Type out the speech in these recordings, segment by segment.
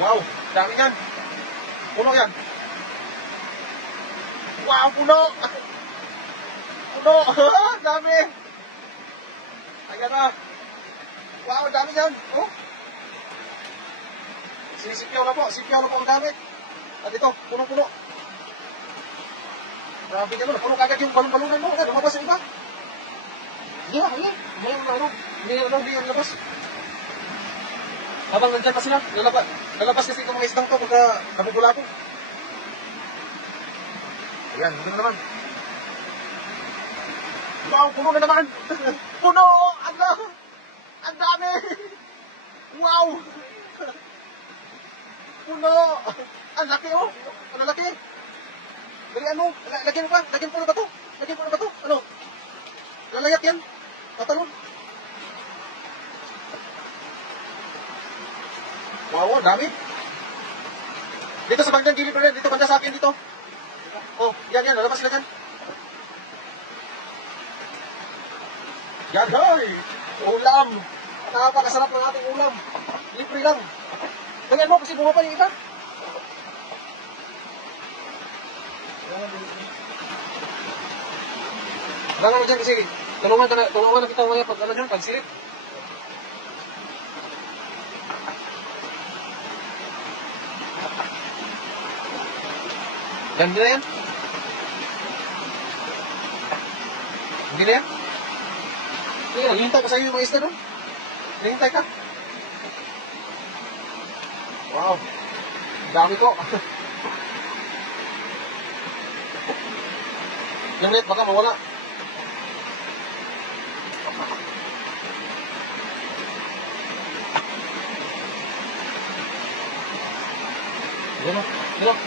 Wow, dami yan. Puno yan. Wow, puno. Puno. Dami. Ayan na. Wow, dami yan. Oh. Sinisipyaw na po. Sipyaw na po ang gamit. At ito, puno-puno. Grabe ka puno kagad yung balon-balunan mo. Lumabas yung iba. Yeah, yeah. Hindi yung labas. Habang nandyan pa sila, lalabas kasi itong mga isdang to pagka kabugula ko. Ayan, hindi na naman. Wow, puno na naman. Puno! Ang dami! Wow! Puno! Ang laki oh! Ang laki! Dali ano? Lagyan mo ba? Lagyan po na ba to? Lagyan po na ba to? Ano? Lalayat yan? Tatalon? Wow, dami. Dito sa bandang gilid pa rin. Dito banda sa akin dito. Oh, yan. Lalabas sila dyan. Yan, hoy! Ulam! Napakasarap ng ating ulam. Libre lang. Ganyan mo kasi bumapa yung iba. Wala nga dyan kasi tulungan na kita ngayon pag ano dyan, pag silip. Hindi na yan? Hindi na yan? Sige, naghihintay pa sa'yo yung mga isda doon. Naghihintay ka. Wow. Dami ko. Yung net, baka mawala. Yan,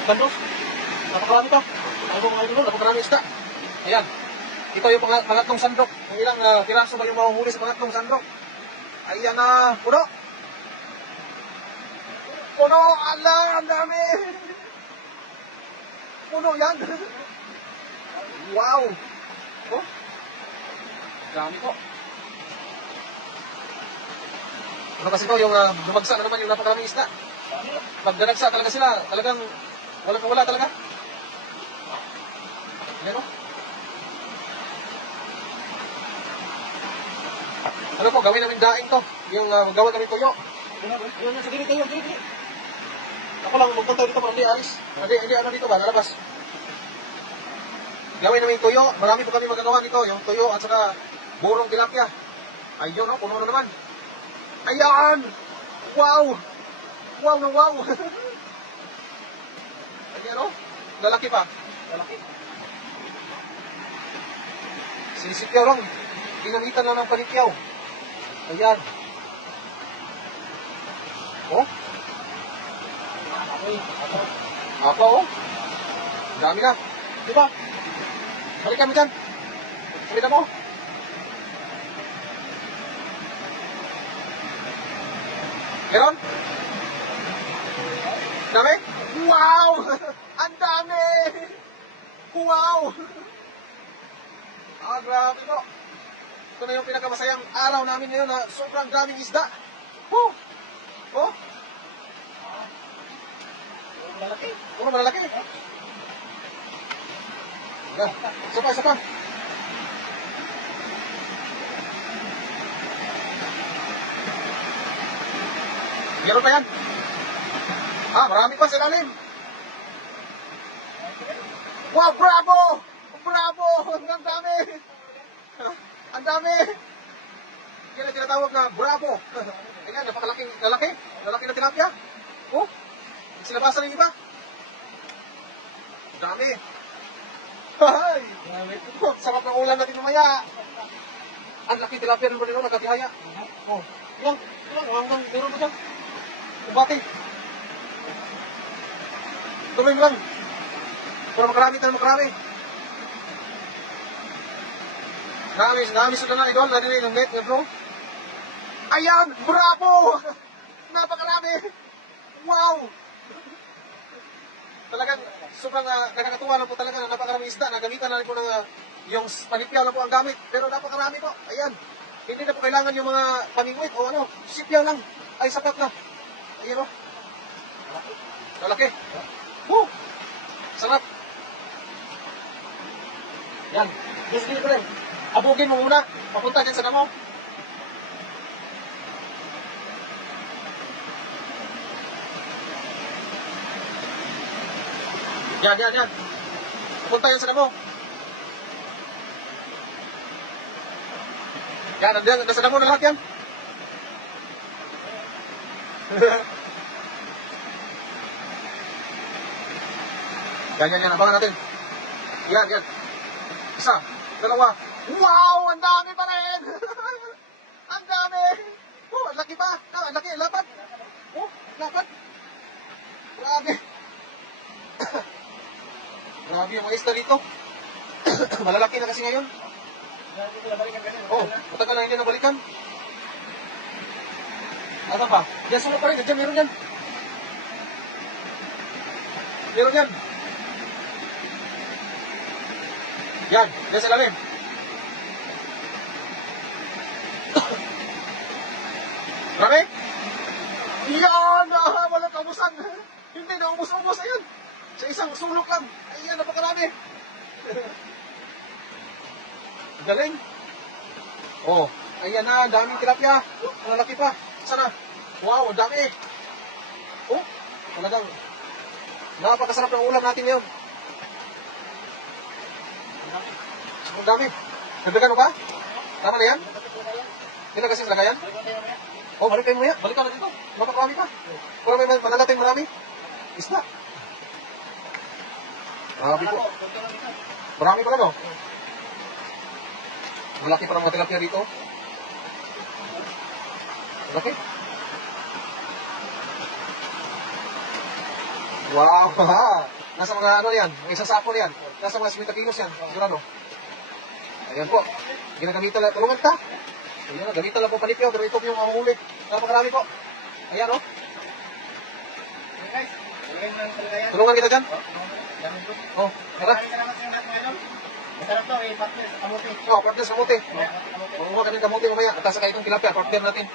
bandos. Napakarami to. Ano mga idol, napakarami isda. Ayan. Ito yung pangatlong sandok. Kung ilang piraso ba yung mahuhuli sa pangatlong sandok. Ayan na, puno. Puno, ala, ang dami. Puno yan. Wow. Oh. Dami po. Ano kasi to, yung bumagsak na naman yung napakaraming isda. Pag danagsa talaga sila, talagang walang talaga. Yan o. Ano po, gawin namin daing to. Yung magawa namin tuyo. Yun, sa gilid kayo, gilid. Ako lang, magpunta dito pa, hindi alis. Hindi, ano dito ba, nalabas. Gawin namin tuyo. Marami po kami magagawa nito. Yung tuyo at saka burong tilapia. Ayun o, puno na naman. Ayan! Wow! Wow na wow! Ayan o, lalaki pa. Lalaki. Sinisipyaw lang. Pinamitan lang ng panikyaw. Ayan. Oh. Apa oh. Dami na. Diba? Balik kami dyan. Salita mo. Meron? Dami? Wow! Ang dami! Wow! Grabe po. Ito na yung pinakamasayang araw namin ngayon na sobrang daming isda. Oh! Oh! Malalaki. Puro malalaki. Isa pa. Meron pa yan. Marami pa sa ilalim. Wow, bravo! Bravo! Ang dami! Ang dami! Yan ang tinatawag na bravo. Ayan, napakalaking lalaki. Lalaki na tilapia. Oh, sinabasan ng iba. Ang dami. Hay! Sarap ng ulam natin mamaya. Ang laki tilapia ng balino, nagkatihaya. Oh, yan. Hanggang meron mo dyan. Ubati. Tuloy mo lang. Para makarami tayo makarami. Naamis na na idol, narinig ng net, bro. Ayan, bravo! Napakarami! Wow! Talagang sobrang nakakatuwa lang po talaga na napakarami isda. Nagamitan na rin po ng yung panipyaw lang po ang gamit. Pero napakarami po. Ayan. Hindi na po kailangan yung mga pamingwit o ano, sipyaw lang. Ay, sapat na. Ayan o. Lalaki. Woo! Sarap. Yan. Yes, sige ko rin. Abugin mo muna. Papunta dyan sa damo. Yan. Papunta yan sa damo. Yan, nasa damo na lahat yan. Yan, abangan natin. Yan. Isa, dalawa. Wow, ang dami pa rin! Ang dami! Oh, ang laki pa. Ang laki, lapad. Oh, lapad. Grabe. Grabe yung mga isda dito. Malalaki na kasi ngayon. Oh, matagal na hindi nabalikan. Ano pa? Diyan, sulok pa rin. Diyan, meron yan. Yan, diyan sa lalim. Marami? Yan! Walang kaubusan. Hindi na ubus-ubus. Ayan. Sa isang sulok lang. Ayan, napakarami. Galing. Oh, ayan na. Daming tilapia. Malalaki pa. Sana. Wow, ang dami. Oh, talagang napakasarap ng ulam natin ngayon. Ang dami. Nagdagan mo ba? Tama na yan? Hindi na kasi lagayan? Oh, balik kayo mo yan. Balik ka na dito. Mapakarami pa. Kung may manalating marami. Isda. Marami po. Marami pa no? Malaki pa ng mga tilapia dito. Malaki. Wow. Nasa mga ano yan. Mga isang sako yan. Nasa mga 50 kilos yan. Sigurado. Ayan po. Ginagamitan lang. Tulungan ka. Ayan, gamitan lang po palipyaw. Pero ito yung ang ulit. Napakarami po. Ayan o. Tulungan kita dyan. Oh, tara. Masarap to, partner sa kamuti. Oh, partner sa kamuti. Mamuha ka ng kamuti mamaya. At sa kaitong tilapia, partner natin.